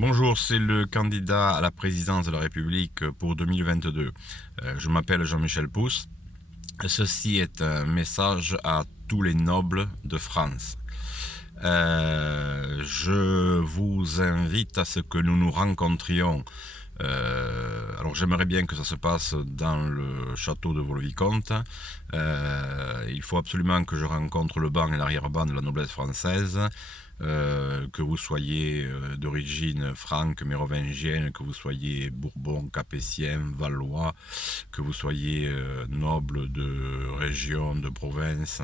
Bonjour, c'est le candidat à la présidence de la République pour 2022. Je m'appelle Jean-Michel Pousse. Ceci est un message à tous les nobles de France. Je vous invite à ce que nous nous rencontrions. Alors j'aimerais bien que ça se passe dans le château de Vaux-le-Vicomte. Il faut absolument que je rencontre le ban et l'arrière-ban de la noblesse française. Que vous soyez d'origine franque, mérovingienne, que vous soyez bourbon, capétien, valois, que vous soyez noble de région, de province,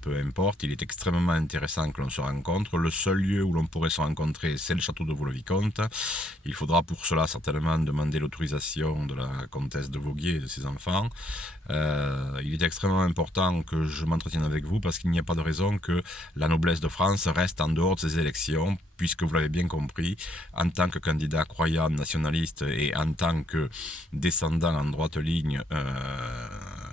peu importe, il est extrêmement intéressant que l'on se rencontre. Le seul lieu où l'on pourrait se rencontrer, c'est le château de Vaux-le-Vicomte. Il faudra pour cela certainement demander l'autorisation de la comtesse de Vauguier et de ses enfants. Il est extrêmement important que je m'entretienne avec vous parce qu'il n'y a pas de raison que la noblesse de France reste en dehors de ces élections, puisque vous l'avez bien compris, en tant que candidat croyant nationaliste et en tant que descendant en droite ligne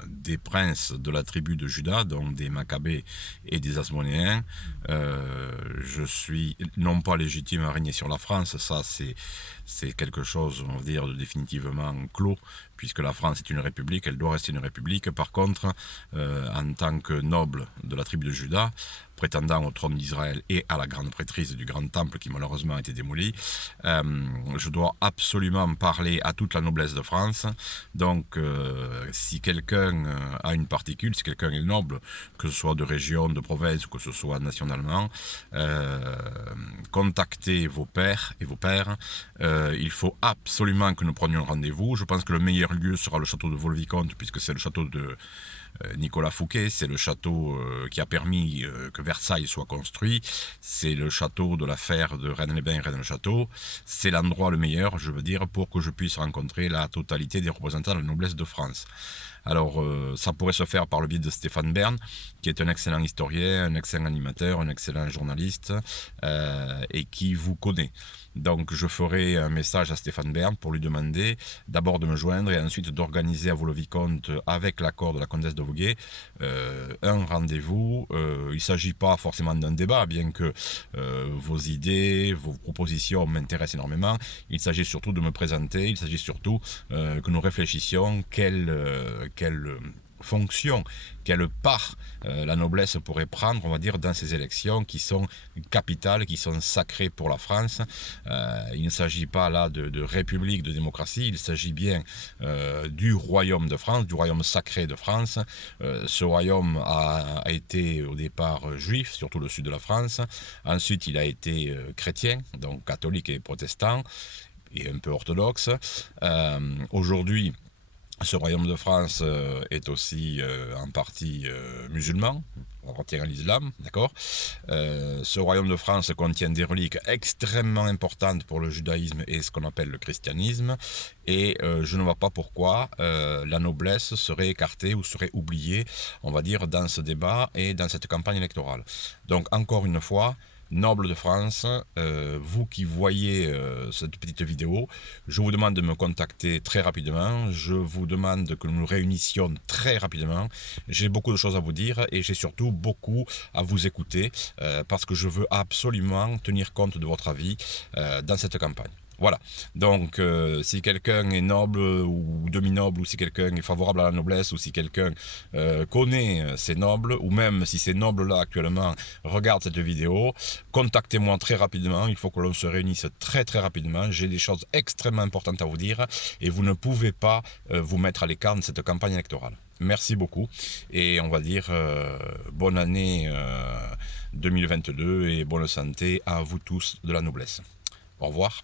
des princes de la tribu de Juda, donc des Maccabées et des Asmonéens, je suis non pas légitime à régner sur la France, ça c'est quelque chose, on va dire, de définitivement clos, puisque la France est une république, elle doit rester une république. Par contre, en tant que noble de la tribu de Juda, prétendant au trône d'Israël et à la grande prêtrise du grand temple qui malheureusement a été démoli, je dois absolument parler à toute la noblesse de France. Donc si quelqu'un a une particule, si quelqu'un est noble, que ce soit de région, de province ou que ce soit nationalement, contactez vos pères et vos pères. Il faut absolument que nous prenions rendez-vous. Je pense que le meilleur lieu sera le château de Vaux-le-Vicomte, puisque c'est le château de Nicolas Fouquet, c'est le château qui a permis que Versailles soit construit, c'est le château de l'affaire de Rennes-les-Bains et Rennes-le-Château, c'est l'endroit le meilleur, je veux dire, pour que je puisse rencontrer la totalité des représentants de la noblesse de France. Alors ça pourrait se faire par le biais de Stéphane Bern, qui est un excellent historien, un excellent animateur, un excellent journaliste, et qui vous connaît. Donc je ferai un message à Stéphane Bern pour lui demander d'abord de me joindre et ensuite d'organiser à Vaux-le-Vicomte, avec l'accord de la comtesse de Vauguier, un rendez-vous. Il ne s'agit pas forcément d'un débat, bien que vos idées, vos propositions m'intéressent énormément. Il s'agit surtout de me présenter, il s'agit surtout que nous réfléchissions quelle fonction, quelle part la noblesse pourrait prendre, on va dire, dans ces élections qui sont capitales, qui sont sacrées pour la France. Il ne s'agit pas là de république, de démocratie, il s'agit bien du royaume de France, du royaume sacré de France. Ce royaume a été au départ juif, surtout le sud de la France. Ensuite, il a été chrétien, donc catholique et protestant, et un peu orthodoxe. Aujourd'hui, ce royaume de France est aussi en partie musulman, on retient à l'islam, d'accord. Ce royaume de France contient des reliques extrêmement importantes pour le judaïsme et ce qu'on appelle le christianisme, et je ne vois pas pourquoi la noblesse serait écartée ou serait oubliée, on va dire, dans ce débat et dans cette campagne électorale. Donc encore une fois, noble de France, vous qui voyez cette petite vidéo, je vous demande de me contacter très rapidement, je vous demande que nous nous réunissions très rapidement. J'ai beaucoup de choses à vous dire et j'ai surtout beaucoup à vous écouter parce que je veux absolument tenir compte de votre avis dans cette campagne. Voilà, donc si quelqu'un est noble ou demi-noble, ou si quelqu'un est favorable à la noblesse, ou si quelqu'un connaît ces nobles, ou même si ces nobles-là actuellement regardent cette vidéo, contactez-moi très rapidement, il faut que l'on se réunisse très très rapidement, j'ai des choses extrêmement importantes à vous dire, et vous ne pouvez pas vous mettre à l'écart de cette campagne électorale. Merci beaucoup, et on va dire bonne année 2022, et bonne santé à vous tous de la noblesse. Au revoir.